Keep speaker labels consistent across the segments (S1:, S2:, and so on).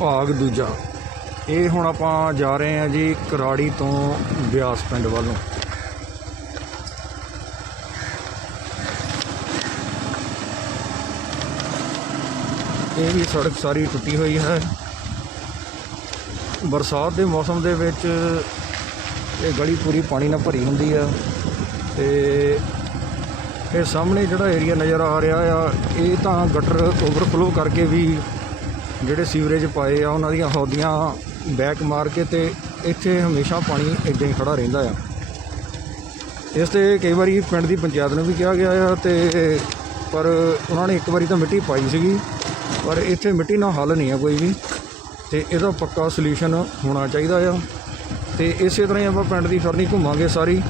S1: ਭਾਗ ਦੂਜਾ। ਇਹ ਹੁਣ ਆਪਾਂ ਜਾ ਰਹੇ ਹਾਂ ਜੀ ਕਰਾੜੀ ਤੋਂ ਬਿਆਸ ਪਿੰਡ ਵੱਲੋਂ। ਇਹ ਵੀ ਸੜਕ ਸਾਰੀ ਟੁੱਟੀ ਹੋਈ ਹੈ। ਬਰਸਾਤ ਦੇ ਮੌਸਮ ਦੇ ਵਿੱਚ ਇਹ ਗਲੀ ਪੂਰੀ ਪਾਣੀ ਨਾਲ ਭਰੀ ਹੁੰਦੀ ਆ ਤੇ ਇਹ ਸਾਹਮਣੇ ਜਿਹੜਾ ਏਰੀਆ ਨਜ਼ਰ ਆ ਰਿਹਾ ਆ, ਇਹ ਤਾਂ ਗਟਰ ਓਵਰਫਲੋ ਕਰਕੇ ਵੀ ਜਿਹੜੇ ਸੀਵਰੇਜ ਪਾਏ ਆ, ਉਹਨਾਂ ਦੀਆਂ ਹੌਦੀਆਂ ਬੈਕ ਮਾਰ ਕੇ ਤੇ ਇੱਥੇ ਹਮੇਸ਼ਾ ਪਾਣੀ ਇਦਾਂ ਹੀ ਖੜਾ ਰਹਿੰਦਾ ਆ। ਇਸ ਤੇ ਕਈ ਵਾਰੀ ਪਿੰਡ ਦੀ ਪੰਚਾਇਤ ਨੂੰ ਵੀ ਕਿਹਾ ਗਿਆ ਆ ਤੇ ਪਰ ਉਹਨਾਂ ਨੇ ਇੱਕ ਵਾਰੀ ਤਾਂ ਮਿੱਟੀ ਪਾਈ ਸੀਗੀ, ਪਰ ਇੱਥੇ ਮਿੱਟੀ ਨਾਲ ਹੱਲ ਨਹੀਂ ਆ ਕੋਈ ਵੀ ਤੇ ਇਹਦਾ ਪੱਕਾ ਸੋਲੂਸ਼ਨ ਹੋਣਾ ਚਾਹੀਦਾ ਆ। ਤੇ ਇਸੇ ਤਰ੍ਹਾਂ ਹੀ ਆਪਾਂ ਪਿੰਡ ਦੀ ਫਰਨੀ ਘੁੰਮਾਂਗੇ ਸਾਰੀ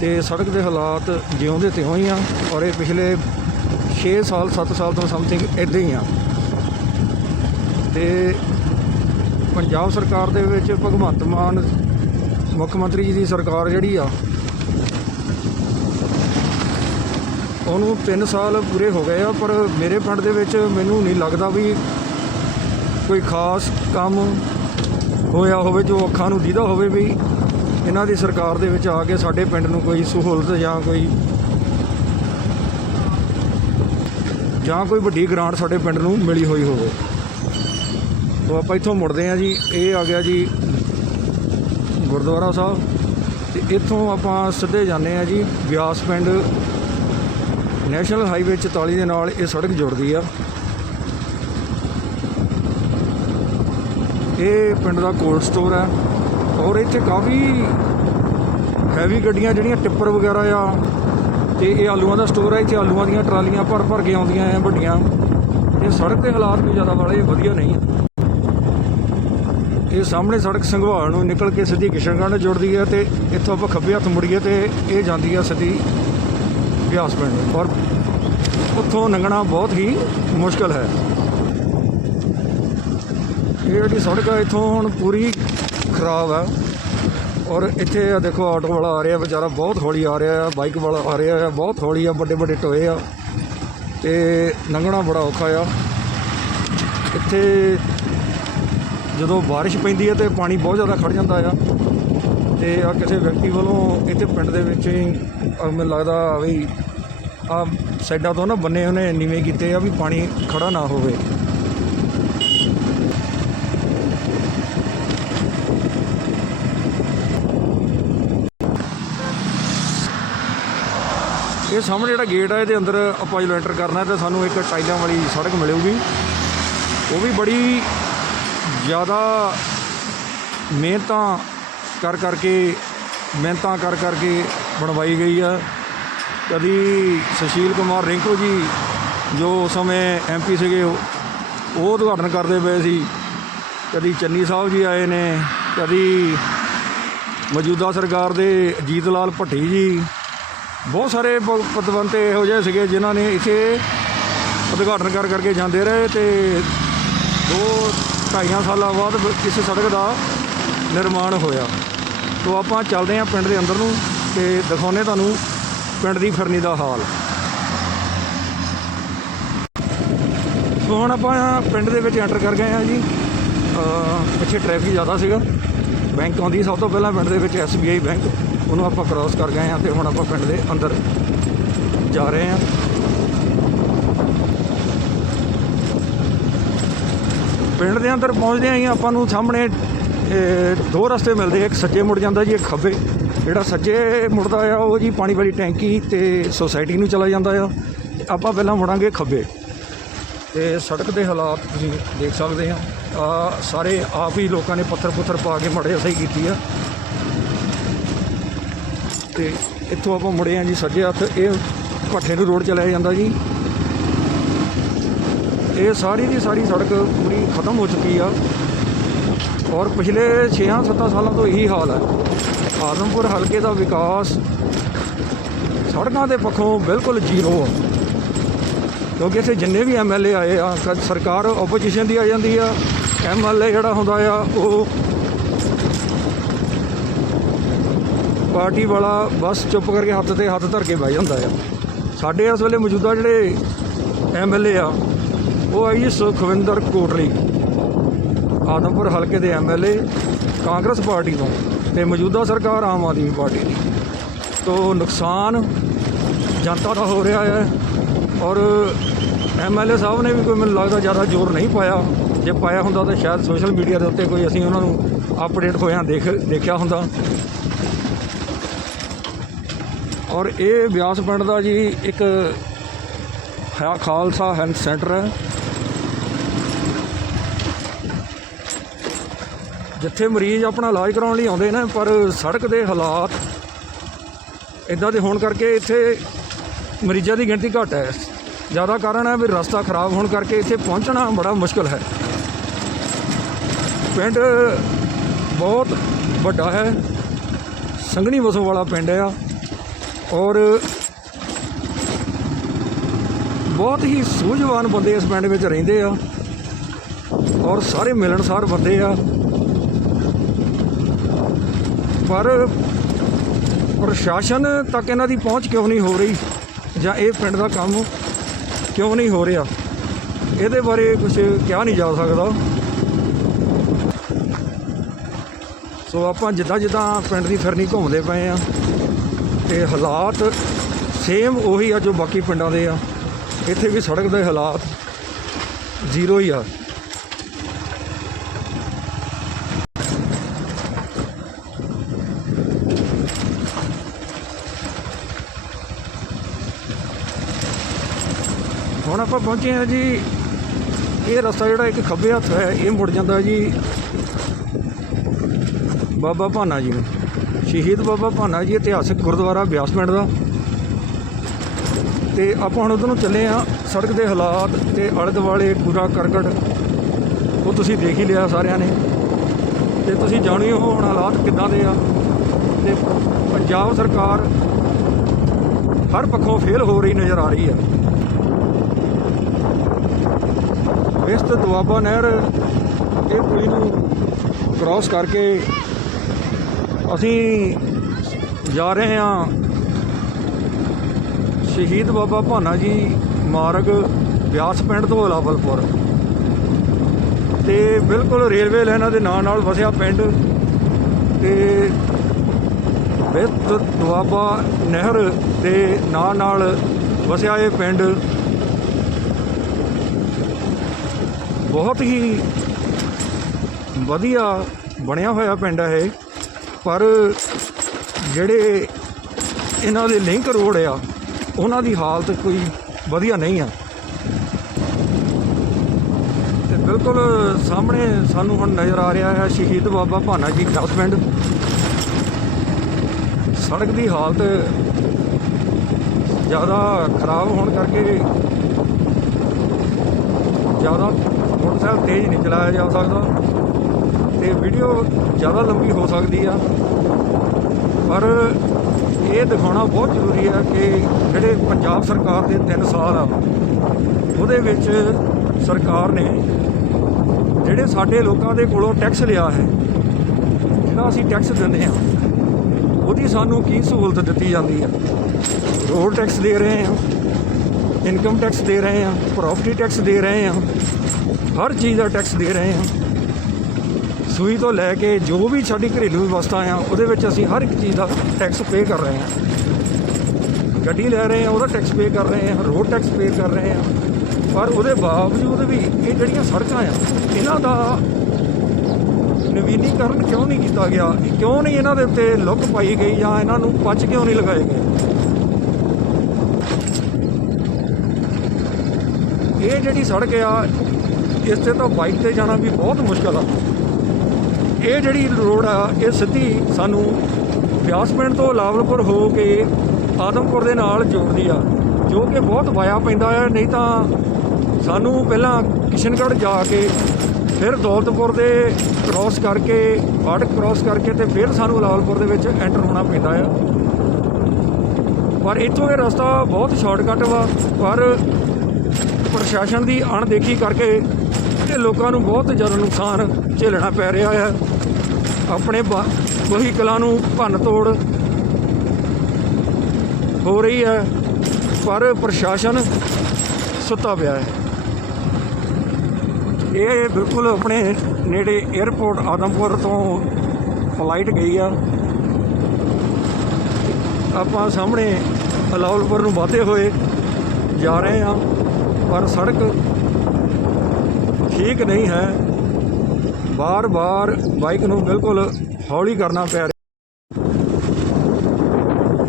S1: ਤੇ ਸੜਕ ਦੇ ਹਾਲਾਤ ਜਿਉਂਦੇ ਤਿਉਂ ਹੀ ਆ ਔਰ ਇਹ ਪਿਛਲੇ 6 ਸਾਲ 7 ਸਾਲ ਤੋਂ ਸਮਥਿੰਗ ਇਦਾਂ ਹੀ ਆ। ਤੇ ਪੰਜਾਬ ਸਰਕਾਰ ਦੇ ਵਿੱਚ ਭਗਵੰਤ ਮਾਨ ਮੁੱਖ ਮੰਤਰੀ ਜੀ ਦੀ ਸਰਕਾਰ ਜਿਹੜੀ ਆ, ਉਹਨੂੰ 3 ਸਾਲ ਪੂਰੇ ਹੋ ਗਏ ਆ, ਪਰ ਮੇਰੇ ਪਿੰਡ ਦੇ ਵਿੱਚ ਮੈਨੂੰ ਨਹੀਂ ਲੱਗਦਾ ਵੀ ਕੋਈ ਖਾਸ ਕੰਮ ਹੋਇਆ ਹੋਵੇ, ਜੋ ਅੱਖਾਂ ਨੂੰ ਦੀਦਾ ਹੋਵੇ ਵੀ ਇਹਨਾਂ ਦੀ ਸਰਕਾਰ ਦੇ ਵਿੱਚ ਆ ਕੇ ਸਾਡੇ ਪਿੰਡ ਨੂੰ ਕੋਈ ਸਹੂਲਤ ਜਾਂ ਕੋਈ ਜਾਂ ਕੋਈ ਵੱਡੀ ਗ੍ਰਾਂਟ ਸਾਡੇ ਪਿੰਡ ਨੂੰ ਮਿਲੀ ਹੋਈ ਹੋਵੇ। ਤੋ ਆਪਾਂ ਇੱਥੋਂ ਮੁੜਦੇ ਹਾਂ ਜੀ, ਇਹ ਆ ਗਿਆ ਜੀ ਗੁਰਦੁਆਰਾ ਸਾਹਿਬ। ਤੇ ਇੱਥੋਂ ਆਪਾਂ ਸਿੱਧੇ ਜਾਂਦੇ ਹਾਂ ਜੀ, ਬਿਆਸ ਪਿੰਡ, ਨੈਸ਼ਨਲ ਹਾਈਵੇ 44 ਦੇ ਨਾਲ ਇਹ ਸੜਕ ਜੁੜਦੀ ਆ। ਇਹ ਪਿੰਡ ਦਾ ਕੋਲਡ ਸਟੋਰ ਹੈ ਔਰ ਇੱਥੇ ਕਾਫੀ ਹੈਵੀ ਗੱਡੀਆਂ ਜਿਹੜੀਆਂ ਟਿੱਪਰ ਵਗੈਰਾ ਆ ਤੇ ਇਹ ਆਲੂਆਂ ਦਾ ਸਟੋਰ ਹੈ ਇੱਥੇ ਆਲੂਆਂ ਦੀਆਂ ਟਰਾਲੀਆਂ ਭਰ ਭਰ ਕੇ ਆਉਂਦੀਆਂ ਆ ਵੱਡੀਆਂ। ਇਹ ਸੜਕ ਦੇ ਹਾਲਾਤ ਵੀ ਜ਼ਿਆਦਾ ਵਾਲੇ ਵਧੀਆ ਨਹੀਂ ਆ। ਇਹ ਸਾਹਮਣੇ ਸੜਕ ਸੰਘਵਾਲ ਨੂੰ ਨਿਕਲ ਕੇ ਸਿੱਧੀ ਕਿਸ਼ਨਗੜ੍ਹ ਨਾਲ ਜੁੜਦੀ ਹੈ ਤੇ ਇੱਥੋਂ ਆਪਾਂ ਖੱਬੇ ਹੱਥ ਮੁੜੀਏ ਤੇ ਇਹ ਜਾਂਦੀ ਆ ਸਿੱਧੀ ਬਿਆਸ ਪਿੰਡ ਔਰ ਉੱਥੋਂ ਲੰਘਣਾ ਬਹੁਤ ਹੀ ਮੁਸ਼ਕਲ ਹੈ। ਇਹ ਜਿਹੜੀ ਸੜਕ ਹੈ ਇੱਥੋਂ ਹੁਣ ਪੂਰੀ ਖਰਾਬ ਹੈ ਔਰ ਇੱਥੇ ਆ ਦੇਖੋ, ਆਟੋ ਵਾਲਾ ਆ ਰਿਹਾ, ਵਿਚਾਰਾ ਬਹੁਤ ਹੌਲੀ ਆ ਰਿਹਾ ਆ, ਬਾਈਕ ਵਾਲਾ ਆ ਰਿਹਾ ਆ, ਬਹੁਤ ਹੌਲੀ ਆ ਵੱਡੇ ਵੱਡੇ ਟੋਏ ਆ। ਤੇ ਲੰਘਣਾ ਬੜਾ ਔਖਾ ਆ। ਇੱਥੇ ਜਦੋਂ ਬਾਰਿਸ਼ ਪੈਂਦੀ ਹੈ ਤੇ ਪਾਣੀ ਬਹੁਤ ਜ਼ਿਆਦਾ ਖੜ ਜਾਂਦਾ ਆ। ਤੇ ਆ ਕਿਸੇ ਵਿਅਕਤੀ ਵੱਲੋਂ ਇੱਥੇ ਪਿੰਡ ਦੇ ਵਿੱਚ ਹੀ ਮੈਨੂੰ ਲੱਗਦਾ ਵੀ ਆ ਸਾਈਡਾਂ ਤੋਂ ਨਾ ਬੰਨੇ ਉਹਨੇ ਨੀਵੇਂ ਕੀਤੇ ਆ ਵੀ ਪਾਣੀ ਖੜਾ ਨਾ ਹੋਵੇ। ਇਹ ਸਾਹਮਣੇ ਜਿਹੜਾ ਗੇਟ ਆ, ਇਹਦੇ ਅੰਦਰ ਆਪਾਂ ਜਦੋਂ ਐਂਟਰ ਕਰਨਾ ਤੇ ਸਾਨੂੰ ਇੱਕ ਟਾਈਲਾਂ ਵਾਲੀ ਸੜਕ ਮਿਲੇਗੀ। ਉਹ ਵੀ ਬੜੀ ਜ਼ਿਆਦਾ ਮਿਹਨਤਾਂ ਕਰ ਕਰਕੇ, ਮਿਹਨਤਾਂ ਕਰ ਕਰਕੇ ਬਣਵਾਈ ਗਈ ਆ। ਕਦੀ ਸੁਸ਼ੀਲ ਕੁਮਾਰ ਰਿੰਕੂ ਜੀ, ਜੋ ਉਸ ਸਮੇਂ ਐਮਪੀ ਸੀਗੇ, ਉਹ ਉਦਘਾਟਨ ਕਰਦੇ ਪਏ ਸੀ। ਕਦੀ ਚੰਨੀ ਸਾਹਿਬ ਜੀ ਆਏ ਨੇ, ਕਦੀ ਮੌਜੂਦਾ ਸਰਕਾਰ ਦੇ ਅਜੀਤ ਲਾਲ ਭੱਟੀ ਜੀ। ਬਹੁਤ ਸਾਰੇ ਪ- ਪਤਵੰਤੇ ਇਹੋ ਜਿਹੇ ਸੀਗੇ, ਜਿਨ੍ਹਾਂ ਨੇ ਇੱਥੇ ਉਦਘਾਟਨ ਕਰ ਕਰਕੇ ਜਾਂਦੇ ਰਹੇ ਤੇ ਦੋ ਢਾਈਆਂ ਸਾਲਾਂ ਬਾਅਦ ਬ- ਇਸ ਸੜਕ ਦਾ ਨਿਰਮਾਣ ਹੋਇਆ। ਤੋਂ ਆਪਾਂ ਚੱਲਦੇ ਹਾਂ ਪਿੰਡ ਦੇ ਅੰਦਰ ਨੂੰ ਤੇ ਦਿਖਾਉਂਦੇ ਤੁਹਾਨੂੰ ਪਿੰਡ ਦੀ ਫਿਰਨੀ ਦਾ ਹਾਲ। ਸੋ ਹੁਣ ਆਪਾਂ ਪਿੰਡ ਦੇ ਵਿੱਚ ਐਂਟਰ ਕਰ ਗਏ ਹਾਂ ਜੀ। ਅਹ ਪਿੱਛੇ ਟ੍ਰੈਫਿਕ ਜ਼ਿਆਦਾ ਸੀਗਾ। ਬੈਂਕ ਆਉਂਦੀ ਸਭ ਤੋਂ ਪਹਿਲਾਂ ਪਿੰਡ ਦੇ ਵਿੱਚ SBI ਬੈਂਕ। ਉਹਨੂੰ ਆਪਾਂ ਕ੍ਰਾਸ ਕਰ ਗਏ ਹਾਂ ਤੇ ਹੁਣ ਆਪਾਂ ਪਿੰਡ ਦੇ ਅੰਦਰ ਜਾ ਰਹੇ ਹਾਂ। ਪਿੰਡ ਦੇ ਅੰਦਰ ਪਹੁੰਚਦੇ ਹੀ ਆਪਾਂ ਨੂੰ ਸਾਹਮਣੇ ਦੋ ਰਸਤੇ ਮਿਲਦੇ ਆ, ਇੱਕ ਸੱਜੇ ਮੁੜ ਜਾਂਦਾ ਜੀ ਇੱਕ ਖੱਬੇ। ਜਿਹੜਾ ਸੱਜੇ ਮੁੜਦਾ ਆ ਉਹ ਜੀ ਪਾਣੀ ਵਾਲੀ ਟੈਂਕੀ ਤੇ ਸੁਸਾਇਟੀ ਨੂੰ ਚਲਾ ਜਾਂਦਾ ਆ। ਤੇ ਆਪਾਂ ਪਹਿਲਾਂ ਮੁੜਾਂਗੇ ਖੱਬੇ। ਤੇ ਸੜਕ ਦੇ ਹਾਲਾਤ ਤੁਸੀਂ ਦੇਖ ਸਕਦੇ ਆ। ਆ ਸਾਰੇ ਆਪ ਹੀ ਲੋਕਾਂ ਨੇ ਪੱਥਰ ਪੁੱਥਰ ਪਾ ਕੇ ਮੜੇ ਸਹੀ ਕੀਤੀ ਆ। ਤੇ ਇੱਥੋਂ ਆਪਾਂ ਮੁੜੇ ਆ ਜੀ ਸੱਜੇ ਹੱਥ। ਇਹ ਭੱਠੇ ਨੂੰ ਰੋਡ ਚਲਾਇਆ ਜਾਂਦਾ ਜੀ। ਇਹ ਸਾਰੀ ਦੀ ਸਾਰੀ ਸੜਕ ਪੂਰੀ ਖਤਮ ਹੋ ਚੁੱਕੀ ਆ। ਔਰ ਪਿਛਲੇ 6-7 ਸਾਲਾਂ ਤੋਂ ਇਹੀ ਹਾਲ ਹੈ ਆਦਮਪੁਰ ਹਲਕੇ ਦਾ ਵਿਕਾਸ ਸੜਕਾਂ ਦੇ ਪੱਖੋਂ ਬਿਲਕੁਲ ਜ਼ੀਰੋ ਆ। ਕਿਉਂਕਿ ਇੱਥੇ ਜਿੰਨੇ ਵੀ ਐਮਐਲਏ ਆਏ ਆ ਸਰਕਾਰ ਆਪੋਜੀਸ਼ਨ ਦੀ ਆ ਜਾਂਦੀ ਆ ਐਮਐਲਏ ਜਿਹੜਾ ਹੁੰਦਾ ਆ, ਉਹ ਪਾਰਟੀ ਵਾਲਾ ਬਸ ਚੁੱਪ ਕਰਕੇ ਹੱਥ ਤੇ ਹੱਥ ਧਰ ਕੇ ਬਹਿ ਜਾਂਦਾ ਆ। ਸਾਡੇ ਇਸ ਵੇਲੇ ਮੌਜੂਦਾ ਜਿਹੜੇ ਐਮਐਲਏ ਆ ਉਹ ਆ ਜੀ ਸੁਖਵਿੰਦਰ ਕੋਟਲੀ, ਆਦਮਪੁਰ ਹਲਕੇ ਦੇ ਐਮਐਲਏ ਕਾਂਗਰਸ ਪਾਰਟੀ ਤੋਂ ਤੇ ਮੌਜੂਦਾ ਸਰਕਾਰ ਆਮ ਆਦਮੀ ਪਾਰਟੀ ਦੀ। ਤੋਂ ਨੁਕਸਾਨ ਜਨਤਾ ਦਾ ਹੋ ਰਿਹਾ ਹੈ ਔਰ ਐਮਐਲਏ ਸਾਹਿਬ ਨੇ ਵੀ ਕੋਈ ਮੈਨੂੰ ਲੱਗਦਾ ਜ਼ਿਆਦਾ ਜ਼ੋਰ ਨਹੀਂ ਪਾਇਆ। ਜੇ ਪਾਇਆ ਹੁੰਦਾ ਤਾਂ ਸ਼ਾਇਦ ਸੋਸ਼ਲ ਮੀਡੀਆ ਦੇ ਉੱਤੇ ਕੋਈ ਅਸੀਂ ਉਹਨਾਂ ਨੂੰ ਅਪਡੇਟ ਹੋਇਆ ਦੇਖ, ਦੇਖਿਆ ਹੁੰਦਾ। ਔਰ ਇਹ ਬਿਆਸ ਪਿੰਡ ਦਾ ਜੀ ਇੱਕ ਹੈ, ਖਾਲਸਾ ਹੈਲਥ ਸੈਂਟਰ ਹੈ। ਜਿੱਥੇ ਮਰੀਜ਼ ਆਪਣਾ ਇਲਾਜ ਕਰਾਉਣ ਲਈ ਆਉਂਦੇ ਨੇ, ਪਰ ਸੜਕ ਦੇ ਹਾਲਾਤ ਇਦਾਂ ਦੇ ਹੋਣ ਕਰਕੇ ਇੱਥੇ ਮਰੀਜ਼ਾਂ ਦੀ ਗਿਣਤੀ ਘੱਟ ਹੈ। ਜ਼ਿਆਦਾ ਕਾਰਨ ਹੈ ਵੀ ਰਸਤਾ ਖਰਾਬ ਹੋਣ ਕਰਕੇ ਇੱਥੇ ਪਹੁੰਚਣਾ ਬੜਾ ਮੁਸ਼ਕਲ ਹੈ। ਪਿੰਡ ਬਹੁਤ ਵੱਡਾ ਹੈ। ਸੰਘਣੀ ਵਸੋਂ ਵਾਲਾ ਪਿੰਡ ਆ ਔਰ ਬਹੁਤ ਹੀ ਸੂਝਵਾਨ ਬੰਦੇ ਇਸ ਪਿੰਡ ਵਿੱਚ ਰਹਿੰਦੇ ਆ ਔਰ ਸਾਰੇ ਮਿਲਣਸਾਰ ਬੰਦੇ ਆ। ਪਰ ਪ੍ਰਸ਼ਾਸਨ ਤੱਕ ਇਹਨਾਂ ਦੀ ਪਹੁੰਚ ਕਿਉਂ ਨਹੀਂ ਹੋ ਰਹੀ? ਜਾਂ ਇਹ ਪਿੰਡ ਦਾ ਕੰਮ ਕਿਉਂ ਨਹੀਂ ਹੋ ਰਿਹਾ? ਇਹਦੇ ਬਾਰੇ ਕੁਝ ਕਿਹਾ ਨਹੀਂ ਜਾ ਸਕਦਾ। ਸੋ ਆਪਾਂ ਜਿੱਦਾਂ ਜਿੱਦਾਂ ਪਿੰਡ ਦੀ ਫਿਰਨੀ ਘੁੰਮਦੇ ਪਏ ਆ ਤੇ ਹਾਲਾਤ ਸੇਮ ਉਹੀ ਆ ਜੋ ਬਾਕੀ ਪਿੰਡਾਂ ਦੇ ਆ। ਇੱਥੇ ਵੀ ਸੜਕ ਦੇ ਹਾਲਾਤ ਜ਼ੀਰੋ ਹੀ ਆ। ਹੁਣ ਆਪਾਂ ਪਹੁੰਚੇ ਹਾਂ ਜੀ। ਇਹ ਰਸਤਾ ਜਿਹੜਾ ਇੱਕ ਖੱਬੇ ਹੱਥ ਹੈ, ਇਹ ਮੁੜ ਜਾਂਦਾ ਜੀ ਬਾਬਾ ਭਾਨਾ ਜੀ ਨੂੰ। ਸ਼ਹੀਦ ਬਾਬਾ ਭਾਨਾ ਜੀ ਇਤਿਹਾਸਿਕ ਗੁਰਦੁਆਰਾ ਬਿਆਸ ਪਿੰਡ ਦਾ। ਤੇ ਆਪਾਂ ਹੁਣ ਉਧਰ ਨੂੰ ਚੱਲੇ ਆ ਸੜਕ ਦੇ ਹਾਲਾਤ ਤੇ ਆਲੇ ਦੁਆਲੇ ਕੂੜਾ ਕਰਕਟ। ਉਹ ਤੁਸੀਂ ਦੇਖ ਹੀ ਲਿਆ ਸਾਰਿਆਂ ਨੇ। ਤੇ ਤੁਸੀਂ ਜਾਣਿਓ ਹੁਣ ਹਾਲਾਤ ਕਿੱਦਾਂ ਦੇ ਆ। ਤੇ ਪੰਜਾਬ ਸਰਕਾਰ ਹਰ ਪੱਖੋਂ ਫੇਲ ਹੋ ਰਹੀ ਨਜ਼ਰ ਆ ਰਹੀ ਆ ਬਿਸਤ ਦੁਆਬਾ ਨਹਿਰ ਇਹ ਪੁਲੀ ਨੂੰ ਕ੍ਰਾਸ ਕਰਕੇ ਅਸੀਂ ਜਾ ਰਹੇ ਹਾਂ। ਸ਼ਹੀਦ ਬਾਬਾ ਭਾਨਾ ਜੀ ਮਾਰਗ ਬਿਆਸ ਪਿੰਡ ਤੋਂ ਲਾਵਲਪੁਰ ਤੇ ਬਿਲਕੁਲ ਰੇਲਵੇ ਲਾਈਨਾਂ ਦੇ ਨਾਲ ਨਾਲ ਵਸਿਆ ਪਿੰਡ। ਤੇ ਬਿਸਤ ਦੁਆਬਾ ਨਹਿਰ ਦੇ ਨਾਲ ਨਾਲ ਵਸਿਆ ਇਹ ਪਿੰਡ। ਬਹੁਤ ਹੀ ਵਧੀਆ ਬਣਿਆ ਹੋਇਆ ਪਿੰਡ ਹੈ ਇਹ। ਪਰ ਜਿਹੜੇ ਇਹਨਾਂ ਦੇ ਲਿੰਕ ਰੋਡ ਆ, ਉਹਨਾਂ ਦੀ ਹਾਲਤ ਕੋਈ ਵਧੀਆ ਨਹੀਂ ਆ। ਤੇ ਬਿਲਕੁਲ ਸਾਹਮਣੇ ਸਾਨੂੰ ਹੁਣ ਨਜ਼ਰ ਆ ਰਿਹਾ ਹੈ ਸ਼ਹੀਦ ਬਾਬਾ ਭਾਨਾ ਜੀ ਦਸ ਪਿੰਡ। ਸੜਕ ਦੀ ਹਾਲਤ ਜ਼ਿਆਦਾ ਖਰਾਬ ਹੋਣ ਕਰਕੇ ਜ਼ਿਆਦਾ ਮੋਟਰਸਾਈਕਲ ਤੇਜ਼ ਨਹੀਂ ਚਲਾਇਆ ਜਾ ਸਕਦਾ ਤੇ ਵੀਡੀਓ ਜ਼ਿਆਦਾ ਲੰਬੀ ਹੋ ਸਕਦੀ ਆ। ਪਰ ਇਹ ਦਿਖਾਉਣਾ ਬਹੁਤ ਜ਼ਰੂਰੀ ਆ ਕਿ ਜਿਹੜੇ ਪੰਜਾਬ ਸਰਕਾਰ ਦੇ 3 ਸਾਲ ਆ, ਉਹਦੇ ਵਿੱਚ ਸਰਕਾਰ ਨੇ ਜਿਹੜੇ ਸਾਡੇ ਲੋਕਾਂ ਦੇ ਕੋਲੋਂ ਟੈਕਸ ਲਿਆ ਹੈ, ਜਿਹੜਾ ਅਸੀਂ ਟੈਕਸ ਦਿੰਦੇ ਆ ਉਹਦੀ ਸਾਨੂੰ ਕੀ ਸਹੂਲਤ ਦਿੱਤੀ ਜਾਂਦੀ ਆ? ਰੋਡ ਟੈਕਸ ਦੇ ਰਹੇ ਆ ਇਨਕਮ ਟੈਕਸ ਦੇ ਰਹੇ ਆ ਪ੍ਰਾਪਰਟੀ ਟੈਕਸ ਦੇ ਰਹੇ ਆ ਹਰ ਚੀਜ਼ ਦਾ ਟੈਕਸ ਦੇ ਰਹੇ ਹਾਂ। ਸੂਈ ਤੋਂ ਲੈ ਕੇ ਜੋ ਵੀ ਸਾਡੀ ਘਰੇਲੂ ਵਿਵਸਥਾ ਆ, ਉਹਦੇ ਵਿੱਚ ਅਸੀਂ ਹਰ ਇੱਕ ਚੀਜ਼ ਦਾ ਟੈਕਸ ਪੇ ਕਰ ਰਹੇ ਹਾਂ। ਗੱਡੀ ਲੈ ਰਹੇ ਹਾਂ, ਉਹਦਾ ਟੈਕਸ ਪੇ ਕਰ ਰਹੇ ਹਾਂ ਰੋਡ ਟੈਕਸ ਪੇ ਕਰ ਰਹੇ ਹਾਂ। ਪਰ ਉਹਦੇ ਬਾਵਜੂਦ ਵੀ ਇਹ ਜਿਹੜੀਆਂ ਸੜਕਾਂ ਆ, ਇਹਨਾਂ ਦਾ ਨਵੀਨੀਕਰਨ ਕਿਉਂ ਨਹੀਂ ਕੀਤਾ ਗਿਆ? ਕਿਉਂ ਨਹੀਂ ਇਹਨਾਂ ਦੇ ਉੱਤੇ ਲੁੱਕ ਪਾਈ ਗਈ ਜਾਂ ਇਹਨਾਂ ਨੂੰ ਪੱਚ ਕਿਉਂ ਨਹੀਂ ਲਗਾਏ ਗਏ? ਇਹ ਜਿਹੜੀ ਸੜਕ ਆ ਇਸ ਤੇ ਤਾਂ ਬਾਈਕ ਤੇ ਜਾਣਾ ਵੀ ਬਹੁਤ ਮੁਸ਼ਕਲ ਆ। ਇਹ ਜਿਹੜੀ ਰੋਡ ਆ, ਇਹ ਸਿੱਧੀ ਸਾਨੂੰ ਬਿਆਸ ਪਿੰਡ ਤੋਂ ਲਾਵਲਪੁਰ ਹੋ ਕੇ ਆਦਮਪੁਰ ਦੇ ਨਾਲ ਜੋੜਦੀ ਆ, ਜੋ ਕਿ ਬਹੁਤ ਵਾਇਆ ਪੈਂਦਾ ਆ। ਨਹੀਂ ਤਾਂ ਸਾਨੂੰ ਪਹਿਲਾਂ ਕਿਸ਼ਨਗੜ੍ਹ ਜਾ ਕੇ, ਫਿਰ ਦੌਲਤਪੁਰ ਦੇ ਕ੍ਰਾਸ ਕਰਕੇ ਫਾਟਕ ਕ੍ਰਾਸ ਕਰਕੇ ਤੇ ਫਿਰ ਸਾਨੂੰ ਲਾਵਲਪੁਰ ਦੇ ਵਿੱਚ ਐਂਟਰ ਹੋਣਾ ਪੈਂਦਾ ਆ। ਪਰ ਇੱਥੋਂ ਇਹ ਰਸਤਾ ਬਹੁਤ ਸ਼ਾਰਟਕਟ ਵਾ, ਪਰ ਪ੍ਰਸ਼ਾਸਨ ਦੀ ਅਣਦੇਖੀ ਕਰਕੇ ਇਹ ਲੋਕਾਂ ਨੂੰ ਬਹੁਤ ਜ਼ਿਆਦਾ ਨੁਕਸਾਨ ਝੇਲਣਾ ਪੈ ਰਿਹਾ ਹੈ। ਆਪਣੇ ਵਹੀਕਲਾਂ ਨੂੰ ਭੰਨ ਤੋੜ ਹੋ ਰਹੀ ਹੈ, ਪਰ ਪ੍ਰਸ਼ਾਸਨ ਸੁੱਤਾ ਪਿਆ ਹੈ। ਇਹ ਬਿਲਕੁਲ ਆਪਣੇ ਨੇੜੇ 에ਅਰਪੋਰਟ ਆਦਮਪੁਰ ਤੋਂ ਫਲਾਈਟ ਗਈ ਆ। ਆਪਾਂ ਸਾਹਮਣੇ ਅਲਾਉਲਪੁਰ ਨੂੰ ਵਾਧੇ ਹੋਏ ਜਾ ਰਹੇ ਆ ਪਰ ਸੜਕ ਠੀਕ ਨਹੀਂ ਹੈ। ਬਾਰ-ਬਾਰ ਬਾਈਕ ਨੂੰ ਬਿਲਕੁਲ ਹੌਲੀ ਕਰਨਾ ਪੈ ਰਿਹਾ।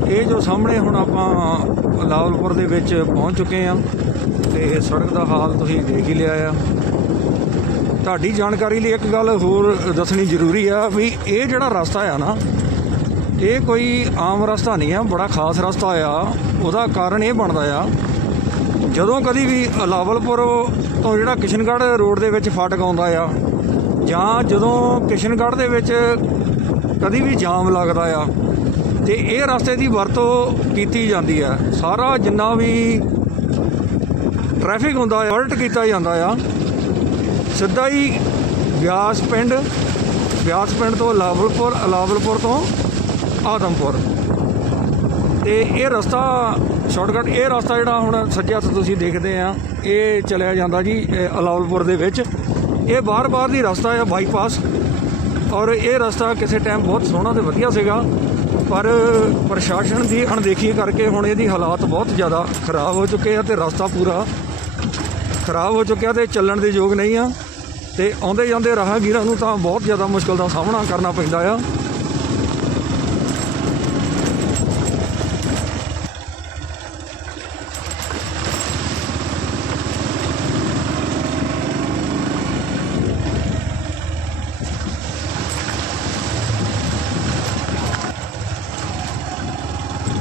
S1: ਇਹ ਜੋ ਸਾਹਮਣੇ ਹੁਣ ਆਪਾਂ ਲਾਹੌਲਪੁਰ ਦੇ ਵਿੱਚ ਪਹੁੰਚ ਚੁੱਕੇ ਆ ਤੇ ਸੜਕ ਦਾ ਹਾਲ ਤੁਸੀਂ ਦੇਖ ਹੀ ਲਿਆ ਆ। ਤੁਹਾਡੀ ਜਾਣਕਾਰੀ ਲਈ ਇੱਕ ਗੱਲ ਹੋਰ ਦੱਸਣੀ ਜ਼ਰੂਰੀ ਆ ਵੀ ਇਹ ਜਿਹੜਾ ਰਸਤਾ ਆ ਨਾ, ਇਹ ਕੋਈ ਆਮ ਰਸਤਾ ਨਹੀਂ ਆ, ਬੜਾ ਖਾਸ ਰਸਤਾ ਆ। ਉਹਦਾ ਕਾਰਨ ਇਹ ਬਣਦਾ ਆ ਜਦੋਂ ਕਦੀ ਵੀ ਲਾਵਲਪੁਰ ਤੋਂ ਜਿਹੜਾ ਕਿਸ਼ਨਗੜ੍ਹ ਰੋਡ ਦੇ ਵਿੱਚ ਫਾਟਕ ਆਉਂਦਾ ਆ, ਜਾਂ ਜਦੋਂ ਕਿਸ਼ਨਗੜ੍ਹ ਦੇ ਵਿੱਚ ਕਦੀ ਵੀ ਜਾਮ ਲੱਗਦਾ ਆ, ਤੇ ਇਹ ਰਸਤੇ ਦੀ ਵਰਤੋਂ ਕੀਤੀ ਜਾਂਦੀ ਆ। ਸਾਰਾ ਜਿੰਨਾ ਵੀ ਟ੍ਰੈਫਿਕ ਹੁੰਦਾ ਆ, ਅਲਰਟ ਕੀਤਾ ਜਾਂਦਾ ਆ। ਸਿੱਧਾ ਹੀ ਬਿਆਸ ਪਿੰਡ ਬਿਆਸ ਪਿੰਡ ਤੋਂ ਲਾਵਲਪੁਰ ਲਾਵਲਪੁਰ ਤੋਂ ਆਦਮਪੁਰ। ਤੇ ਇਹ ਰਸਤਾ ਸ਼ਾਰਟਕਟ, ਇਹ ਰਸਤਾ ਜਿਹੜਾ ਹੁਣ ਸੱਜੇ ਹੱਥ ਤੁਸੀਂ ਦੇਖਦੇ ਆ, ਇਹ ਚਲਿਆ ਜਾਂਦਾ ਜੀ, ਇਹ ਅਲਾਉਲਪੁਰ ਦੇ ਵਿੱਚ। ਇਹ ਬਾਹਰ ਬਾਹਰ ਦੀ ਰਸਤਾ ਹੈ ਬਾਈਪਾਸ। ਔਰ ਇਹ ਰਸਤਾ ਕਿਸੇ ਟਾਈਮ ਬਹੁਤ ਸੋਹਣਾ ਤੇ ਵਧੀਆ ਸੀਗਾ, ਪਰ ਪ੍ਰਸ਼ਾਸਨ ਦੀ ਅਣਦੇਖੀ ਕਰਕੇ ਹੁਣ ਇਹਦੀ ਹਾਲਾਤ ਬਹੁਤ ਜ਼ਿਆਦਾ ਖਰਾਬ ਹੋ ਚੁੱਕੇ ਆ ਤੇ ਰਸਤਾ ਪੂਰਾ ਖਰਾਬ ਹੋ ਚੁੱਕਿਆ ਤੇ ਚੱਲਣ ਦੇ ਯੋਗ ਨਹੀਂ ਆ। ਤੇ ਆਉਂਦੇ ਜਾਂਦੇ ਰਾਹਗੀਰਾਂ ਨੂੰ ਤਾਂ ਬਹੁਤ ਜ਼ਿਆਦਾ ਮੁਸ਼ਕਲ ਦਾ ਸਾਹਮਣਾ ਕਰਨਾ ਪੈਂਦਾ ਆ।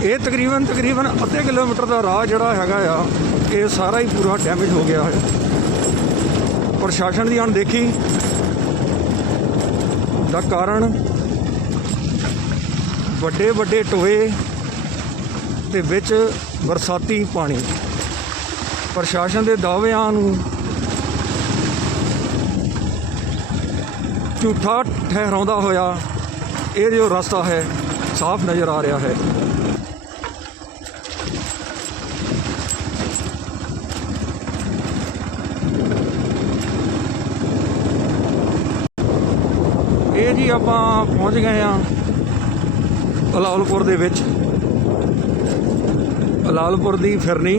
S1: ਇਹ ਤਕਰੀਬਨ ਤਕਰੀਬਨ ਅੱਧੇ ਕਿਲੋਮੀਟਰ ਦਾ ਰਾਹ ਜਿਹੜਾ ਹੈਗਾ ਆ, ਇਹ ਸਾਰਾ ਹੀ ਪੂਰਾ ਡੈਮੇਜ ਹੋ ਗਿਆ ਹੈ ਪ੍ਰਸ਼ਾਸਨ ਦੀ ਅਣਦੇਖੀ ਦਾ ਕਾਰਨ ਵੱਡੇ ਵੱਡੇ ਟੋਏ ਤੇ ਵਿੱਚ ਬਰਸਾਤੀ ਪਾਣੀ। ਪ੍ਰਸ਼ਾਸਨ ਦੇ ਦਾਅਵਿਆਂ ਨੂੰ ਝੂਠਾ ਠਹਿਰਾਉਂਦਾ ਹੋਇਆ ਇਹ ਜੋ ਰਸਤਾ ਹੈ, ਸਾਫ਼ ਨਜ਼ਰ ਆ ਰਿਹਾ ਹੈ। ਜੀ, ਆਪਾਂ ਪਹੁੰਚ ਗਏ ਆ ਅਲਾਲਪੁਰ ਦੇ ਵਿੱਚ। ਅਲਾਲਪੁਰ ਦੀ ਫਿਰਨੀ।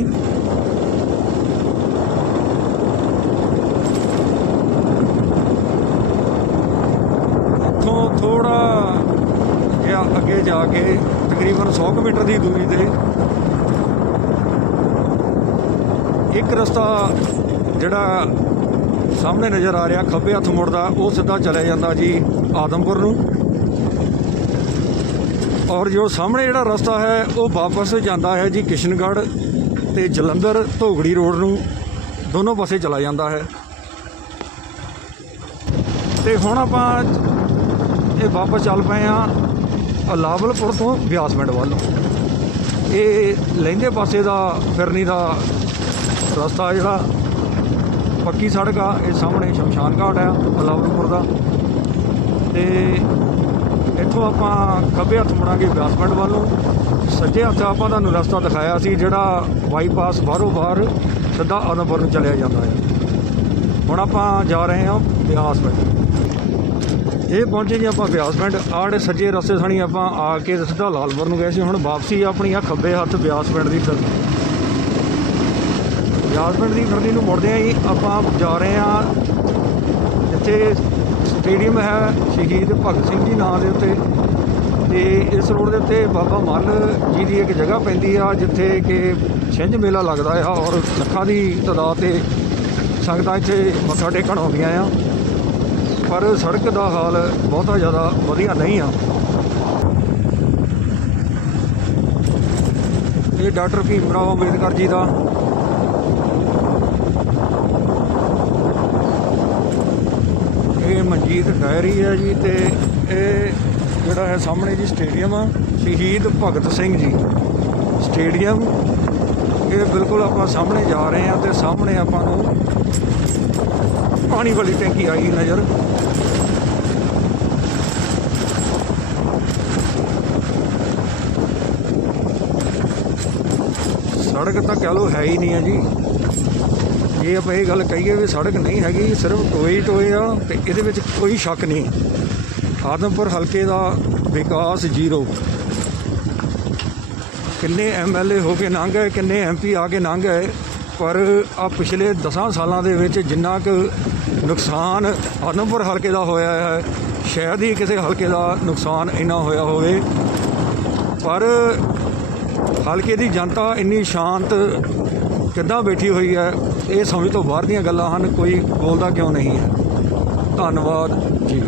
S1: ਇੱਥੋਂ ਥੋੜਾ ਜਿਹਾ ਅੱਗੇ ਜਾ ਕੇ ਤਕਰੀਬਨ 100 ਕੁ ਮੀਟਰ ਦੀ ਦੂਰੀ ਤੇ ਇੱਕ ਰਸਤਾ ਜਿਹੜਾ ਸਾਹਮਣੇ ਨਜ਼ਰ ਆ ਰਿਹਾ, ਖੱਬੇ ਹੱਥ ਮੁੜਦਾ, ਉਹ ਸਿੱਧਾ ਚਲਿਆ ਜਾਂਦਾ ਜੀ। ਆਦਮਪੁਰ ਨੂੰ। ਔਰ ਜੋ ਸਾਹਮਣੇ ਜਿਹੜਾ ਰਸਤਾ ਹੈ, ਉਹ ਵਾਪਸ ਜਾਂਦਾ ਹੈ ਜੀ ਕਿਸ਼ਨਗੜ੍ਹ ਤੇ ਜਲੰਧਰ ਧੋਗੜੀ ਰੋਡ ਨੂੰ। ਦੋਨੋਂ ਪਾਸੇ ਚਲਾ ਜਾਂਦਾ ਹੈ। ਤੇ ਹੁਣ ਆਪਾਂ ਇਹ ਵਾਪਸ ਚੱਲ ਪਏ ਆ ਅਲਾਵਲਪੁਰ ਤੋਂ ਬਿਆਸਮਿੰਡ ਵੱਲ ਇਹ ਲਹਿੰਦੇ ਪਾਸੇ ਦਾ ਫਿਰਨੀ ਦਾ ਰਸਤਾ ਜਿਹੜਾ, ਪੱਕੀ ਸੜਕ ਆ, ਇਹ ਸਾਹਮਣੇ ਸ਼ਮਸ਼ਾਨ ਘਾਟ ਆ ਅਲਾਵਲਪੁਰ ਦਾ। ਤੇ ਇੱਥੋਂ ਆਪਾਂ ਖੱਬੇ ਹੱਥ ਮੁੜਾਂਗੇ ਬਿਆਸਮਿੰਡ ਵੱਲ। ਨੂੰ ਸੱਜੇ ਹੱਥ ਆਪਾਂ ਤੁਹਾਨੂੰ ਰਸਤਾ ਦਿਖਾਇਆ ਸੀ, ਜਿਹੜਾ ਬਾਈਪਾਸ ਬਾਹਰੋਂ ਬਾਹਰ ਸਿੱਧਾ ਆਦਮਪੁਰ ਨੂੰ ਚਲਿਆ ਜਾਂਦਾ ਹੈ। ਹੁਣ ਆਪਾਂ ਜਾ ਰਹੇ ਹਾਂ ਬਿਆਸ ਪਿੰਡ। ਇਹ ਪਹੁੰਚੇ ਜੀ ਆਪਾਂ ਬਿਆਸ ਪਿੰਡ। ਆੜੇ ਸੱਜੇ ਰਸਤੇ ਸਣੀ ਆਪਾਂ ਆ ਕੇ ਸਿੱਧਾ ਲਾਲਪੁਰ ਨੂੰ ਗਏ ਸੀ। ਹੁਣ ਵਾਪਸੀ ਆਪਣੀ ਆ ਖੱਬੇ ਹੱਥ ਬਿਆਸ ਪਿੰਡ ਦੀ ਤਰਫ ਬਿਆਸਮਿੰਡ ਦੀ ਫਿਰਨੀ ਨੂੰ ਮੁੜਦੇ ਆਂ ਜੀ ਆਪਾਂ ਜਾ ਰਹੇ ਹਾਂ ਜਿੱਥੇ ਸਟੇਡੀਅਮ ਹੈ ਸ਼ਹੀਦ ਭਗਤ ਸਿੰਘ ਜੀ ਨਾਂ ਦੇ ਉੱਤੇ। ਤੇ ਇਸ ਰੋਡ ਦੇ ਉੱਤੇ ਬਾਬਾ ਮੱਲ ਜੀ ਦੀ ਇੱਕ ਜਗ੍ਹਾ ਪੈਂਦੀ ਆ, ਜਿੱਥੇ ਕਿ ਛਿੰਝ ਮੇਲਾ ਲੱਗਦਾ ਆ ਔਰ ਲੱਖਾਂ ਦੀ ਤਾਦਾਦ ਤੇ ਸੰਗਤਾਂ ਇੱਥੇ ਮੱਥਾ ਟੇਕਣ ਆਉਂਦੀਆਂ ਆ। ਪਰ ਸੜਕ ਦਾ ਹਾਲ ਬਹੁਤਾ ਜ਼ਿਆਦਾ ਵਧੀਆ ਨਹੀਂ ਆ। ਇਹ ਡਾਕਟਰ ਭੀਮ ਰਾਓ ਅੰਬੇਦਕਰ ਜੀ ਦਾ ਇਹ ਮਨਜੀਤ ਡਾਇਰੀ ਹੈ ਜੀ ਤੇ ਇਹ ਜਿਹੜਾ ਹੈ ਸਾਹਮਣੇ ਜੀ ਸਟੇਡੀਅਮ ਆ, ਸ਼ਹੀਦ ਭਗਤ ਸਿੰਘ ਜੀ। ਸਟੇਡੀਅਮ, ਇਹ ਬਿਲਕੁਲ ਆਪਾਂ ਸਾਹਮਣੇ ਜਾ ਰਹੇ ਆ ਤੇ ਸਾਹਮਣੇ ਆਪਾਂ ਨੂੰ ਪਾਣੀ ਵਾਲੀ ਟੈਂਕੀ ਆਈ ਨਜ਼ਰ। ਸੜਕ ਤਾਂ ਕਹ ਲੋ ਹੈ ਹੀ ਨਹੀਂ ਹੈ ਜੀ। ਜੇ ਆਪਾਂ ਇਹ ਗੱਲ ਕਹੀਏ ਵੀ ਸੜਕ ਨਹੀਂ ਹੈਗੀ, ਸਿਰਫ ਟੋਏ ਟੋਏ ਆ ਤੇ ਇਹਦੇ ਵਿੱਚ ਕੋਈ ਸ਼ੱਕ ਨਹੀਂ। ਆਦਮਪੁਰ ਹਲਕੇ ਦਾ ਵਿਕਾਸ ਜ਼ੀਰੋ। ਕਿੰਨੇ ਐਮਐਲਏ ਹੋ ਕੇ ਲੰਘ ਗਏ, ਕਿੰਨੇ ਐਮਪੀ ਆ ਕੇ ਲੰਘ ਗਏ, ਪਰ ਆ ਪਿਛਲੇ 10 ਸਾਲਾਂ ਦੇ ਵਿੱਚ ਜਿੰਨਾ ਕੁ ਨੁਕਸਾਨ ਆਦਮਪੁਰ ਹਲਕੇ ਦਾ ਹੋਇਆ ਹੈ, ਸ਼ਾਇਦ ਹੀ ਕਿਸੇ ਹਲਕੇ ਦਾ ਨੁਕਸਾਨ ਇੰਨਾ ਹੋਇਆ ਹੋਵੇ। ਪਰ ਹਲਕੇ ਦੀ ਜਨਤਾ ਇੰਨੀ ਸ਼ਾਂਤ ਕਿੱਦਾਂ ਬੈਠੀ ਹੋਈ ਹੈ ਇਹ ਸਮਝ ਤੋਂ ਬਾਹਰ ਦੀਆਂ ਗੱਲਾਂ ਹਨ ਕੋਈ ਬੋਲਦਾ ਕਿਉਂ ਨਹੀਂ ਹੈ? ਧੰਨਵਾਦ। ਜੀ।